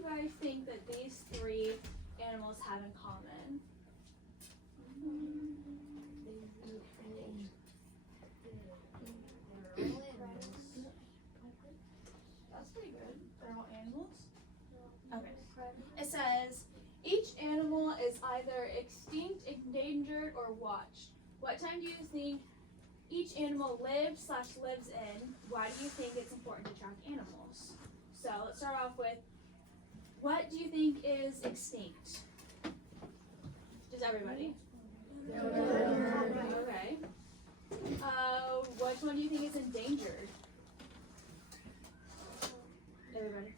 you guys think that these three animals have in common? That's pretty good. They're all animals? Okay. It says, each animal is either extinct, endangered, or watched. What time do you think each animal lives in? Why do you think it's important to track animals? So let's start off with, what do you think is extinct? Just everybody. Okay. Which one do you think is endangered? Everybody.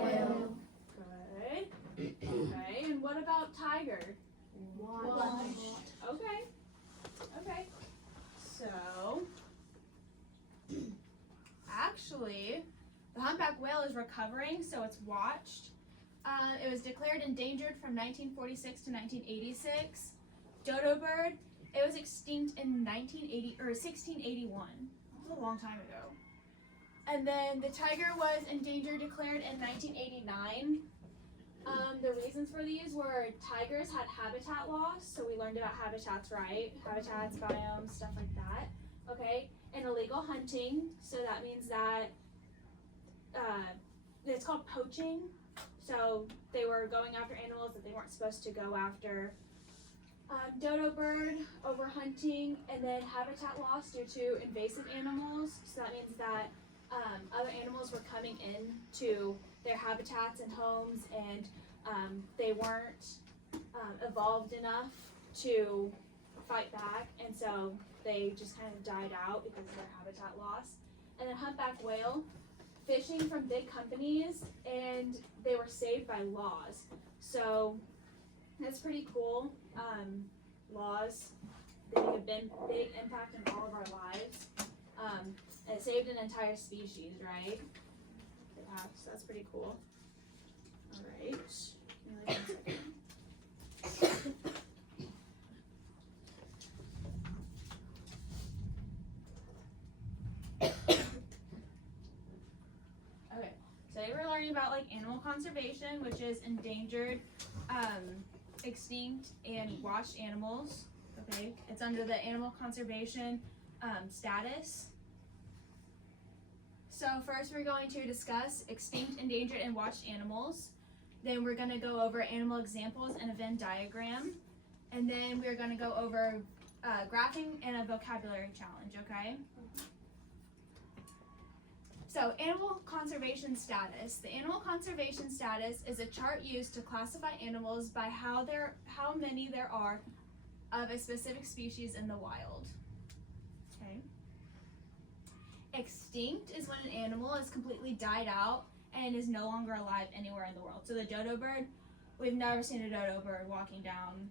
Whale. Good. Okay. And what about tiger? Watched. Okay. Okay. So, actually, the humpback whale is recovering, so it's watched. It was declared endangered from 1946 to 1986. Dodo bird, it was extinct in 1681. That's a long time ago. And then the tiger was endangered, declared in 1989. The reasons for these were tigers had habitat loss, so we learned about habitats, right? Habitats, biomes, stuff like that. Okay, and illegal hunting, so that means that it's called poaching. So they were going after animals that they weren't supposed to go after. Dodo bird, overhunting, and then habitat loss due to invasive animals. So that means that other animals were coming into their habitats and homes, and they weren't evolved enough to fight back, and so they just kind of died out because of their habitat loss. And then humpback whale, fishing from big companies, and they were saved by laws. So that's pretty cool. Laws, they make a big impact in all of our lives. And it saved an entire species, right? Yeah, so that's pretty cool. All right. Give me like 1 second. Okay, so today we're learning about like animal conservation, which is endangered, extinct, and watched animals. Okay, it's under the animal conservation status. So first we're going to discuss extinct, endangered, and watched animals. Then we're going to go over animal examples and a Venn diagram. And then we're going to go over graphing and a vocabulary challenge, okay? So animal conservation status. The animal conservation status is a chart used to classify animals by how many there are of a specific species in the wild. Okay. Extinct is when an animal is completely died out and is no longer alive anywhere in the world. So the dodo bird, we've never seen a dodo bird walking down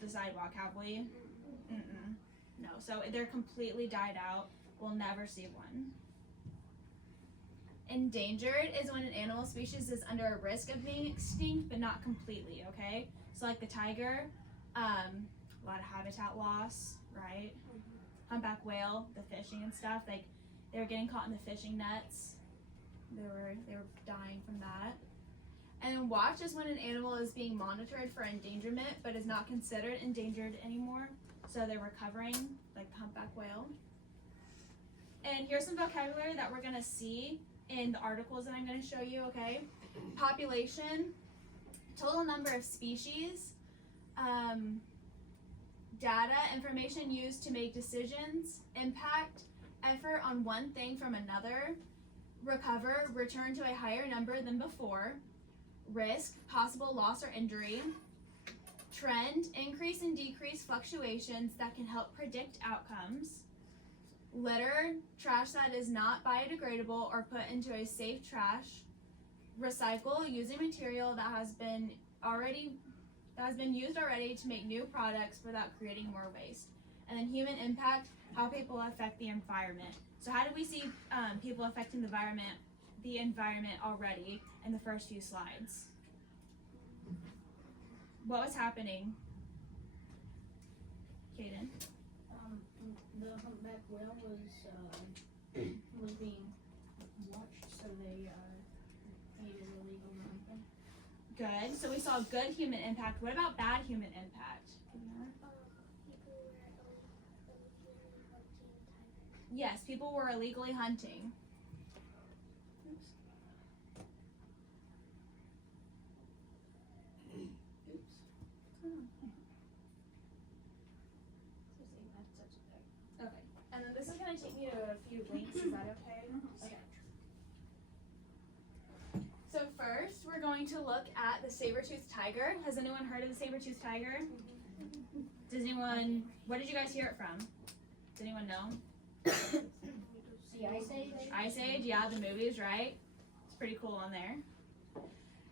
the sidewalk, have we? Mm-mm. No, so they're completely died out. We'll never see one. Endangered is when an animal species is under a risk of being extinct, but not completely, okay? So like the tiger, a lot of habitat loss, right? Humpback whale, the fishing and stuff, like they were getting caught in the fishing nets. They were dying from that. And then watch is when an animal is being monitored for endangerment, but is not considered endangered anymore. So they're recovering, like the humpback whale. And here's some vocabulary that we're gonna see in the articles that I'm going to show you, okay? Population, total number of species, data, information used to make decisions, impact, effort on one thing from another, recover, return to a higher number than before, risk, possible loss or injury, trend, increase and decrease fluctuations that can help predict outcomes, litter, trash that is not biodegradable or put into a safe trash. Recycle, using material that has been used already to make new products without creating more waste. And then human impact, how people affect the environment. So how do we see people affecting the environment already in the first few slides? What was happening? Kaden? The humpback whale was being watched, so they made it illegal to hunt Good. So we saw good human impact. What about bad human impact? Yes, people were illegally hunting. Okay. And then this is going to take me to a few links. Is that okay? Okay. So first, we're going to look at the saber-toothed tiger. Has anyone heard of the saber-toothed tiger? Does anyone, where did you guys hear it from? Does anyone know? The Ice Age. Ice Age, yeah, the movies, right? It's pretty cool on there.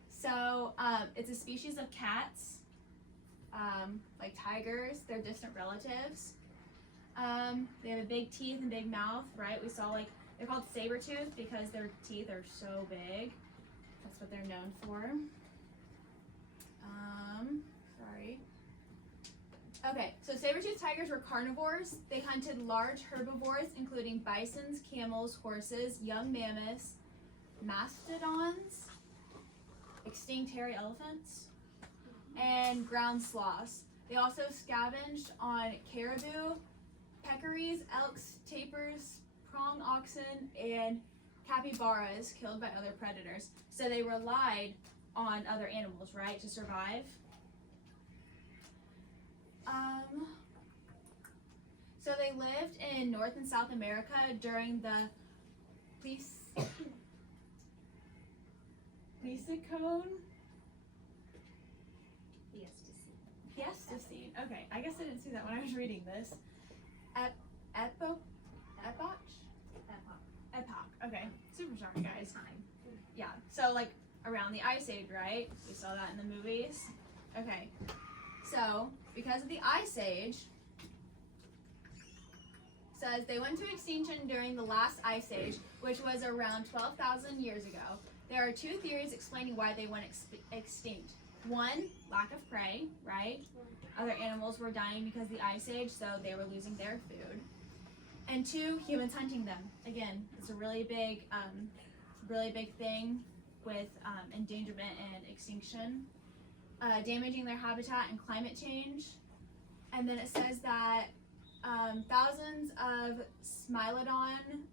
So, it's a species of cats, like tigers. They're distant relatives. They have a big teeth and big mouth, right? We saw, like, they're called saber-toothed because their teeth are so big. That's what they're known for. Sorry. Okay, so saber-toothed tigers were carnivores. They hunted large herbivores, including bisons, camels, horses, young mammoths, mastodons, extinct hairy elephants, and ground sloths. They also scavenged on caribou, peccaries, elks, tapirs, prong oxen, and capybaras killed by other predators. So they relied on other animals, right, to survive. So they lived in North and South America during the Pleistocene? Pleistocene. Okay, I guess I didn't see that when I was reading this. Epoch. Okay, super sorry, guys. Yeah, so like around the Ice Age, right? We saw that in the movies. Okay, so because of the Ice Age, says they went to extinction during the last Ice Age, which was around 12,000 years ago. There are two theories explaining why they went extinct. One, lack of prey, right? Other animals were dying because of the Ice Age, so they were losing their food. And two, humans hunting them. Again, it's a really big thing with endangerment and extinction, damaging their habitat and climate change. And then it says that thousands of Smilodon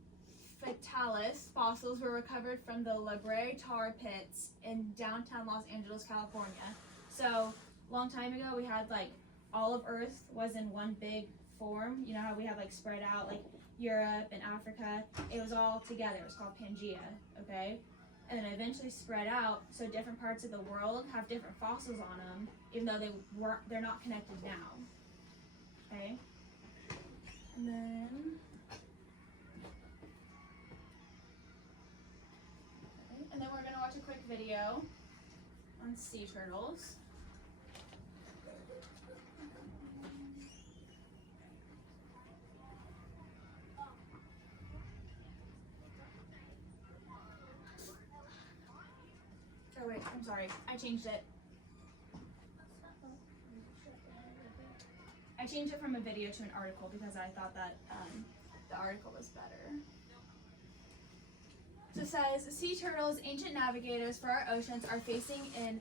fatalis fossils were recovered from the La Brea tar pits in downtown Los Angeles, California. So, long time ago, we had like all of Earth was in one big form. You know how we have like spread out like Europe and Africa? It was all together. It was called Pangea, okay? And then eventually spread out, so different parts of the world have different fossils on them, even though they're not connected now. Okay? And then we're gonna watch a quick video on sea turtles. Oh wait, I'm sorry, I changed it. I changed it from a video to an article because I thought that the article was better. So it says, sea turtles, ancient navigators for our oceans, are facing an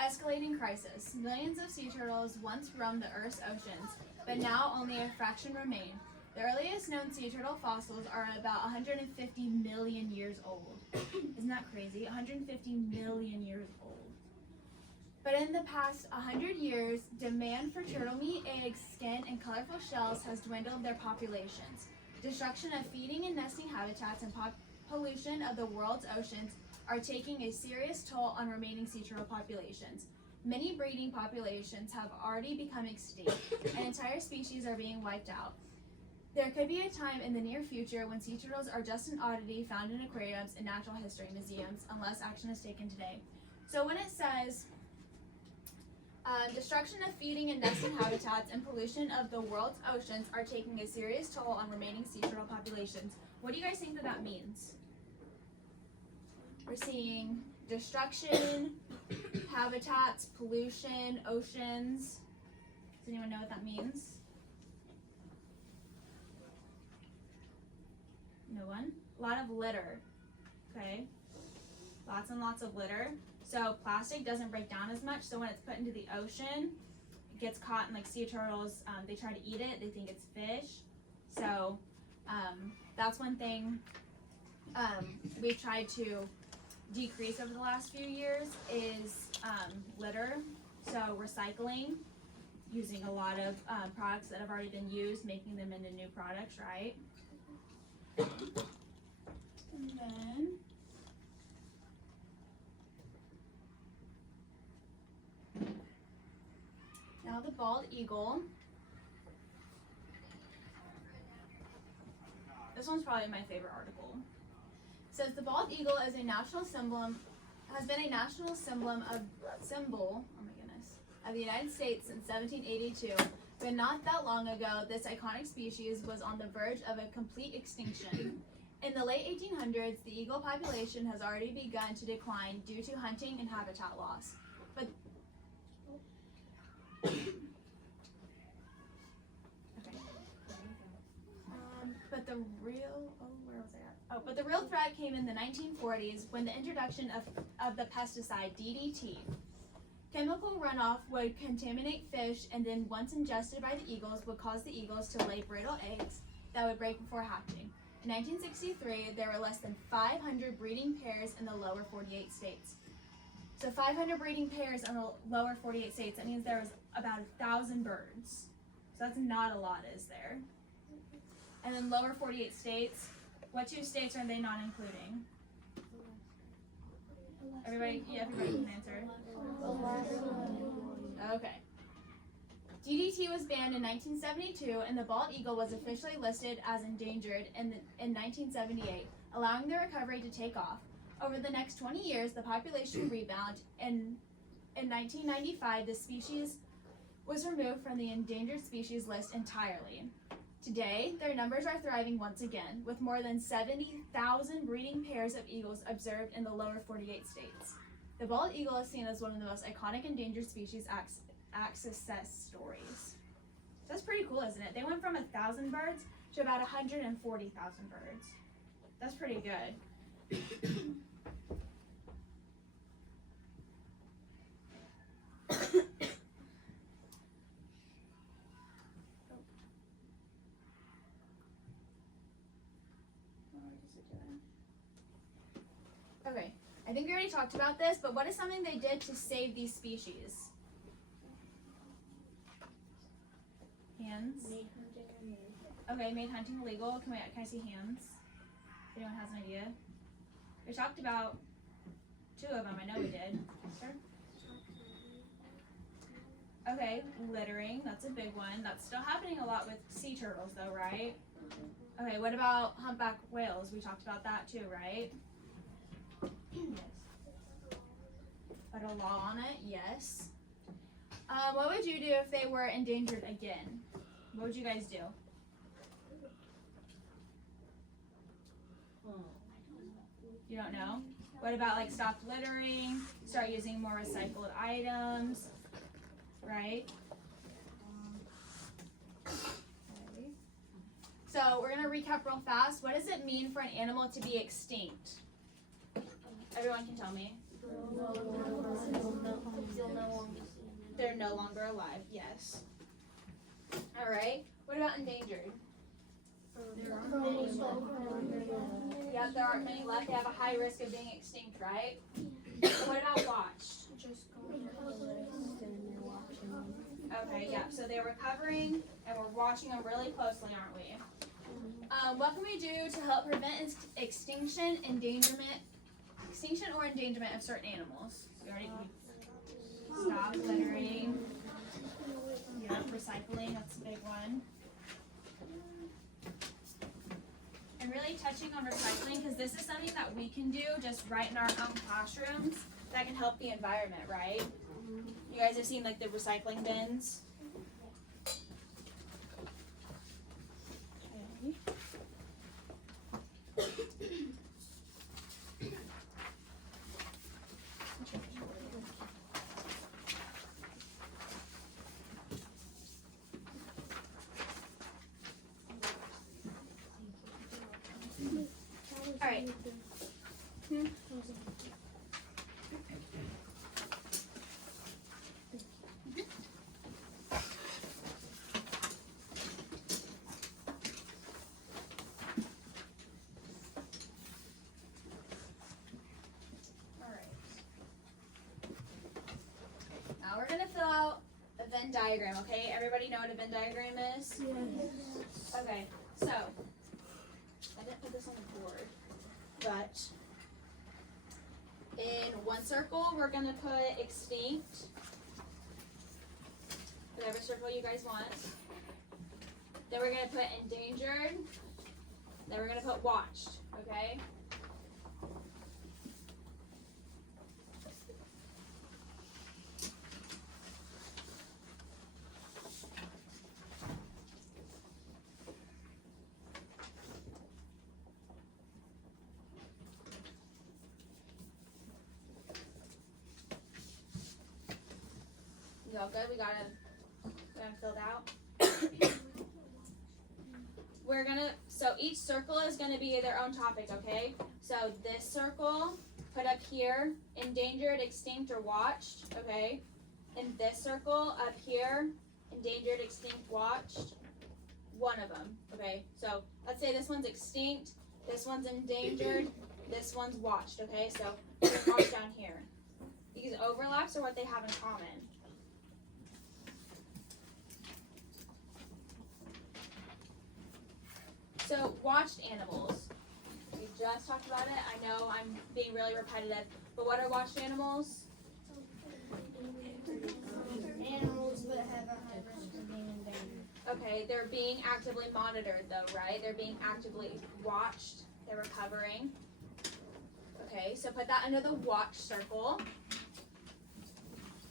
escalating crisis. Millions of sea turtles once roamed the Earth's oceans, but now only a fraction remain. The earliest known sea turtle fossils are about 150 million years old. Isn't that crazy? 150 million years old. But in the past 100 years, demand for turtle meat, eggs, skin, and colorful shells has dwindled their populations. Destruction of feeding and nesting habitats and pollution of the world's oceans are taking a serious toll on remaining sea turtle populations. Many breeding populations have already become extinct, and entire species are being wiped out. There could be a time in the near future when sea turtles are just an oddity found in aquariums and natural history museums, unless action is taken today. So when it says destruction of feeding and nesting habitats and pollution of the world's oceans are taking a serious toll on remaining sea turtle populations, what do you guys think that means? We're seeing destruction, habitats, pollution, oceans. Does anyone know what that means? No one? A lot of litter, okay? Lots and lots of litter. So plastic doesn't break down as much, so when it's put into the ocean, it gets caught in like sea turtles, they try to eat it, they think it's fish. So that's one thing we've tried to decrease over the last few years is litter. So recycling, using a lot of products that have already been used, making them into new products, right? And then now the bald eagle. This one's probably my favorite article. It says the bald eagle is a national symbol, has been a national symbol of the United States since 1782, but not that long ago, this iconic species was on the verge of a complete extinction. In the late 1800s, the eagle population has already begun to decline due to hunting and habitat loss. But But the real threat came in the 1940s when the introduction of the pesticide DDT. Chemical runoff would contaminate fish, and then once ingested by the eagles would cause the eagles to lay brittle eggs that would break before hatching. In 1963, there were less than 500 breeding pairs in the lower 48 states. So 500 breeding pairs in the lower 48 states, that means there was about 1,000 birds. So that's not a lot, is there? And then lower 48 states, what two states are they not including? Everybody can answer. Okay. DDT was banned in 1972, and the bald eagle was officially listed as endangered in 1978, allowing the recovery to take off. Over the next 20 years, the population rebound, and in 1995, the species was removed from the endangered species list entirely. Today, their numbers are thriving once again, with more than 70,000 breeding pairs of eagles observed in the lower 48 states. The bald eagle is seen as one of the most iconic endangered species success stories. That's pretty cool, isn't it? They went from 1,000 birds to about 140,000 birds. That's pretty good. Okay, I think we already talked about this, but what is something they did to save these species? Hands? Okay, made hunting illegal. Can I see hands? If anyone has an idea. We talked about 2 of them, I know we did. Sure. Okay, littering, that's a big one. That's still happening a lot with sea turtles though, right? Okay, what about humpback whales? We talked about that too, right? Yes. Put a law on it, yes. What would you do if they were endangered again? What would you guys do? You don't know? What about like stop littering, start using more recycled items, right? Okay. So we're gonna recap real fast. What does it mean for an animal to be extinct? Everyone can tell me. They're no longer alive, yes. All right. What about endangered? There aren't many left. Yeah, there aren't many left. They have a high risk of being extinct, right? So what about watched? Okay, yeah. So they're recovering, and we're watching them really closely, aren't we? What can we do to help prevent extinction or endangerment of certain animals? We already stop littering. Yeah, recycling, that's a big one. And really touching on recycling, because this is something that we can do just right in our own classrooms that can help the environment, right? You guys have seen like the recycling bins. All right. Now we're gonna fill out a Venn diagram, okay? Everybody know what a Venn diagram is? Yes. Okay, so I didn't put this on the board, but in one circle we're gonna put extinct, whatever circle you guys want. Then we're gonna put endangered. Then we're gonna put watched, okay? You all good? We got it filled out. So each circle is gonna be their own topic, okay? So this circle, put up here, endangered, extinct, or watched, okay? And this circle up here, endangered, extinct, watched, one of them, okay? So let's say this one's extinct, this one's endangered, this one's watched, okay? So watch down here. These overlaps are what they have in common. So, watched animals. We just talked about it. I know I'm being really repetitive, but what are watched animals? Animals that have a high risk of being endangered. Okay, they're being actively monitored though, right? They're being actively watched. They're recovering. Okay, so put that under the watch circle.